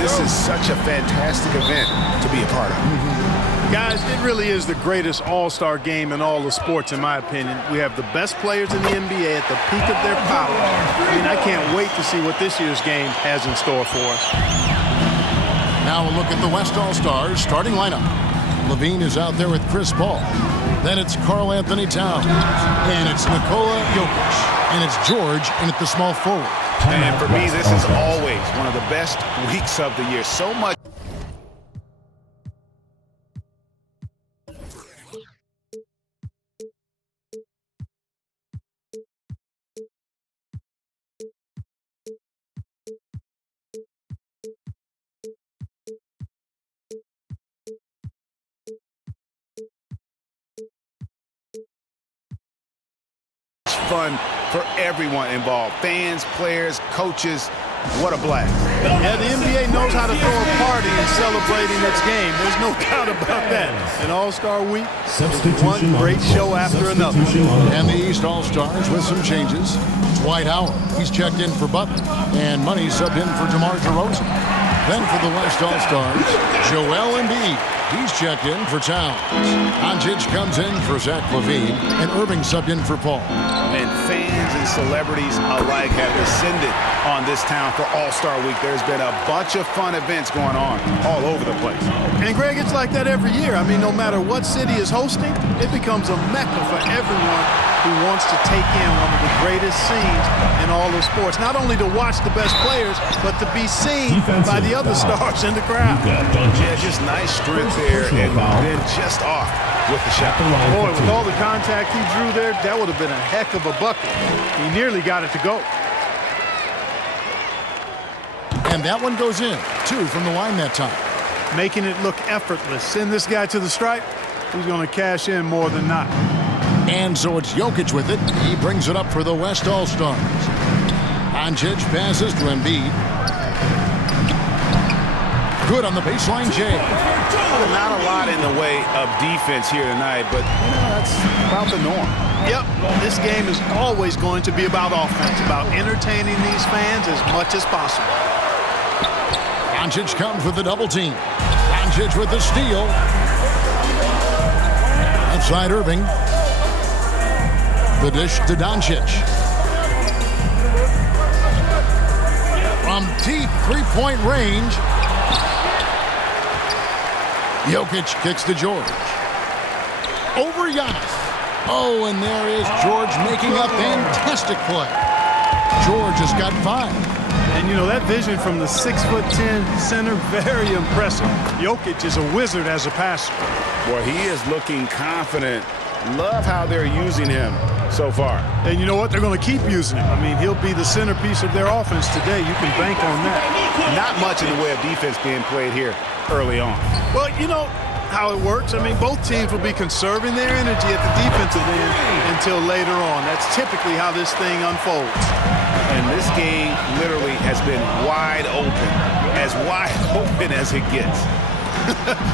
This is such a fantastic event to be a part of. Guys, it really is the greatest all-star game in all the sports, in my opinion. We have the best players in the NBA at the peak of their power. I mean, I can't wait to see what this year's game has in store for us. Now a look at the West All-Stars starting lineup. LaVine is out there with Chris Paul. Then it's Karl Anthony Towns. And it's Nikola Jokic. And it's George in at the small forward. And for me, this is always one of the best weeks of the year. So much. Fun for everyone involved. Fans, players, coaches. What a blast. Yeah, the NBA knows how to throw a party in celebrating its game. There's no doubt about that. An All-Star Week is one great show after another. And the East All-Stars with some changes. Dwight Howard, he's checked in for Butler. And Money subbed in for DeMar DeRozan. Then for the West All-Stars, Joel Embiid. He's checked in for Towns. Doncic comes in for Zach LaVine. And Irving subbed in for Paul. And fans and celebrities alike have descended on this town for All-Star Week. There's been a bunch of fun events going on all over the place. And Greg, it's like that every year. I mean, no matter what city is hosting, it becomes a mecca for everyone who wants to take in one of the greatest scenes in all of sports. Not only to watch the best players, but to be seen by the other stars in the crowd. Yeah, just nice strength there, and then just off with the shot. Boy, with all the contact he drew there, that would have been a heck of a bucket. He nearly got it to go. And that one goes in. 2 from the line that time. Making it look effortless. Send this guy to the stripe. He's going to cash in more than not. And so it's Jokic with it. He brings it up for the West All-Stars. Doncic passes to Embiid. Good on the baseline, Jay. Not a lot in the way of defense here tonight, but that's about the norm. Yep, this game is always going to be about offense, about entertaining these fans as much as possible. Doncic comes with the double team. Doncic with the steal. Outside Irving. The dish to Doncic. From deep three-point range. Jokic kicks to George. Over Giannis. Oh, and there is George making a fantastic play. George has got 5. And, you know, that vision from the 6'10" center, very impressive. Jokic is a wizard as a passer. Boy, he is looking confident. Love how they're using him so far. And you know what? They're going to keep using him. I mean, he'll be the centerpiece of their offense today. You can bank on that. Not much in the way of defense being played here early on. Well, you know how it works. I mean, both teams will be conserving their energy at the defensive end until later on. That's typically how this thing unfolds. And this game literally has been wide open as it gets.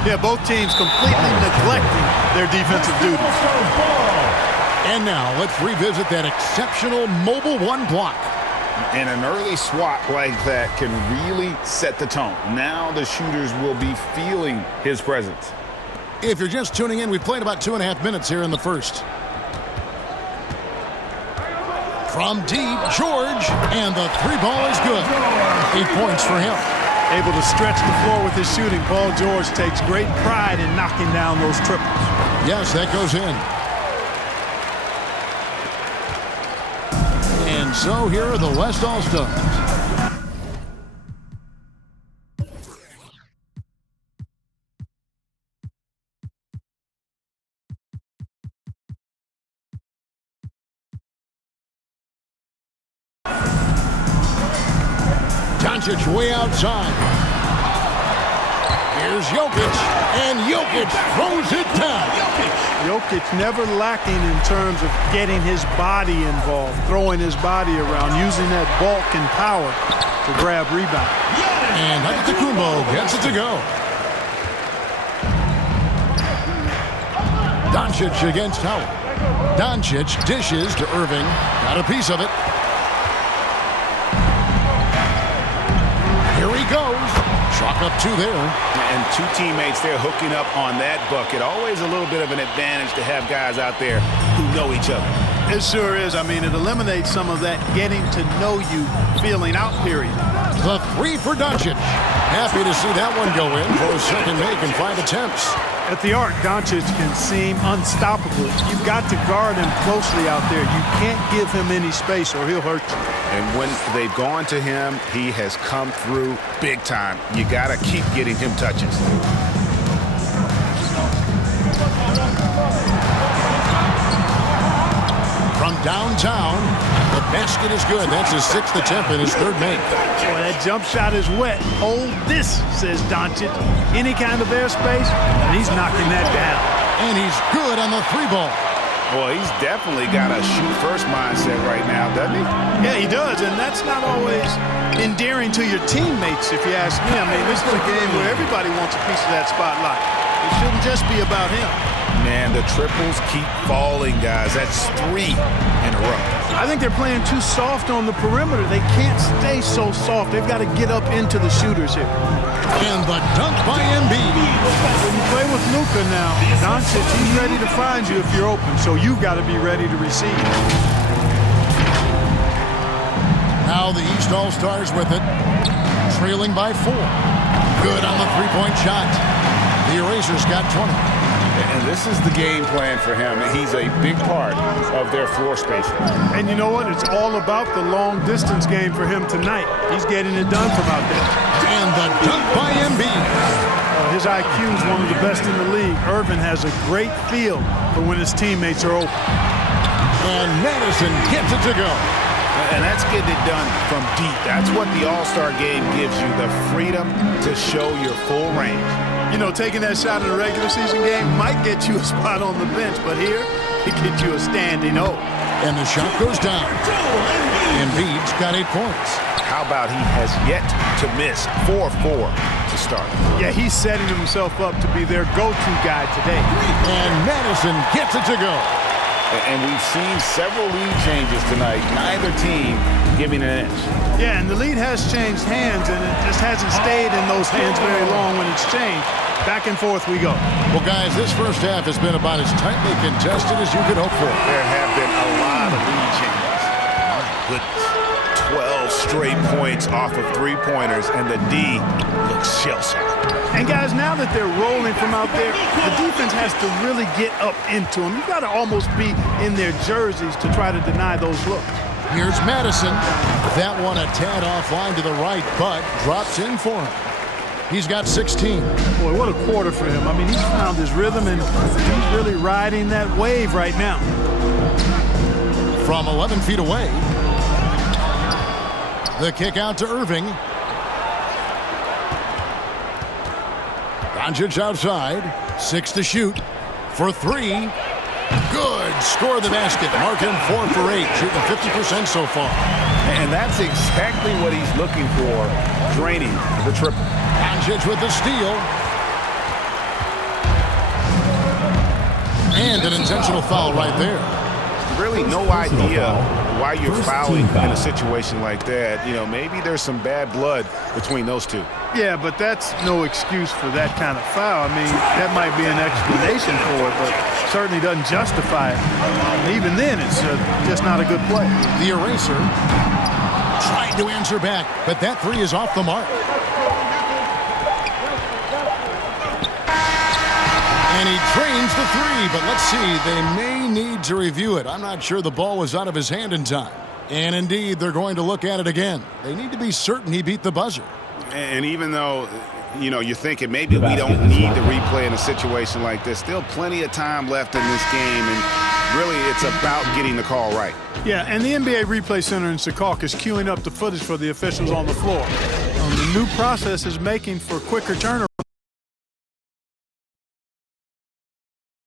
Yeah, both teams completely neglecting their defensive duties. And now let's revisit that exceptional mobile 1 block. And an early swat like that can really set the tone. Now the shooters will be feeling his presence. If you're just tuning in, we've played about 2.5 minutes here in the first. From deep, George, and the 3 ball is good. 8 points for him. Able to stretch the floor with his shooting. Paul George takes great pride in knocking down those triples. Yes, that goes in. And so here are the West All-Stars. Doncic way outside. Here's Jokic, and Jokic throws it down. Jokic never lacking in terms of getting his body involved, throwing his body around, using that bulk and power to grab rebound. And Antetokounmpo gets it to go. Doncic against Howard. Doncic dishes to Irving. Got a piece of it. Here he goes. Chalk up 2 there. And 2 teammates there hooking up on that bucket. Always a little bit of an advantage to have guys out there who know each other. It sure is. I mean, it eliminates some of that getting to know you feeling out period. The 3 for Doncic. Happy to see that one go in for a second make in 5 attempts. At the arc, Doncic can seem unstoppable. You've got to guard him closely out there. You can't give him any space or he'll hurt you. And when they've gone to him, he has come through big time. You got to keep getting him touches. From downtown, the basket is good. That's his 6th attempt and his 3rd make. Boy, that jump shot is wet. Hold this, says Doncic. Any kind of airspace, and he's knocking that down. And he's good on the 3-ball. Boy, he's definitely got a shoot-first mindset right now, doesn't he? Yeah, he does, and that's not always endearing to your teammates, if you ask me. I mean, this is a game where everybody wants a piece of that spotlight. It shouldn't just be about him. Man, the triples keep falling, guys. That's 3 in a row. I think they're playing too soft on the perimeter. They can't stay so soft. They've got to get up into the shooters here. And the dunk by Embiid. When you play with Luka now, Doncic, he's ready to find you if you're open, so you've got to be ready to receive. Now the East All-Stars with it, trailing by 4. Good on the 3-point shot. The Erasers got 20. And this is the game plan for him. He's a big part of their floor spacing. And you know what? It's all about the long-distance game for him tonight. He's getting it done from out there. And the dunk by Embiid. His IQ is one of the best in the league. Irvin has a great feel for when his teammates are open. And Madison gets it to go. And that's getting it done from deep. That's what the All-Star game gives you, the freedom to show your full range. You know, taking that shot in a regular season game might get you a spot on the bench, but here, it gets you a standing O. And the shot goes down. Embiid's got 8 points. How about he has yet to miss 4-4 to start? Yeah, he's setting himself up to be their go-to guy today. And Madison gets it to go. And we've seen several lead changes tonight. Neither team giving an inch. Yeah, and the lead has changed hands, and it just hasn't stayed in those hands very long when it's changed. Back and forth we go. Well, guys, this first half has been about as tightly contested as you could hope for. There have been a lot of lead changes. My goodness. 12 straight points off of 3-pointers, and the D looks shell-shocked. And guys, now that they're rolling from out there, the defense has to really get up into them. You've got to almost be in their jerseys to try to deny those looks. Here's Madison. That one a tad offline to the right, but drops in for him. He's got 16. Boy, what a quarter for him. I mean, he's found his rhythm, and he's really riding that wave right now. From 11 feet away, the kick out to Irving. Doncic outside. 6 to shoot. For 3. Good. Score the basket. Mark him 4 for 8. Shooting 50% so far. And that's exactly what he's looking for, draining the triple. Doncic with the steal. And an intentional foul right there. Really no idea why you're fouling in a situation like that. You know, maybe there's some bad blood between those two. Yeah, but that's no excuse for that kind of foul. I mean, that might be an explanation for it, but certainly doesn't justify it. And even then, it's just not a good play. The Eraser trying to answer back, but that 3 is off the mark. And he drains the 3, but let's see, they may need to review it. I'm not sure the ball was out of his hand in time. And indeed, they're going to look at it again. They need to be certain he beat the buzzer. And even though, you know, you're thinking maybe we don't need to replay in a situation like this, still plenty of time left in this game, and really it's about getting the call right. Yeah, and the NBA Replay Center in Secaucus is queuing up the footage for the officials on the floor. The new process is making for quicker turnaround.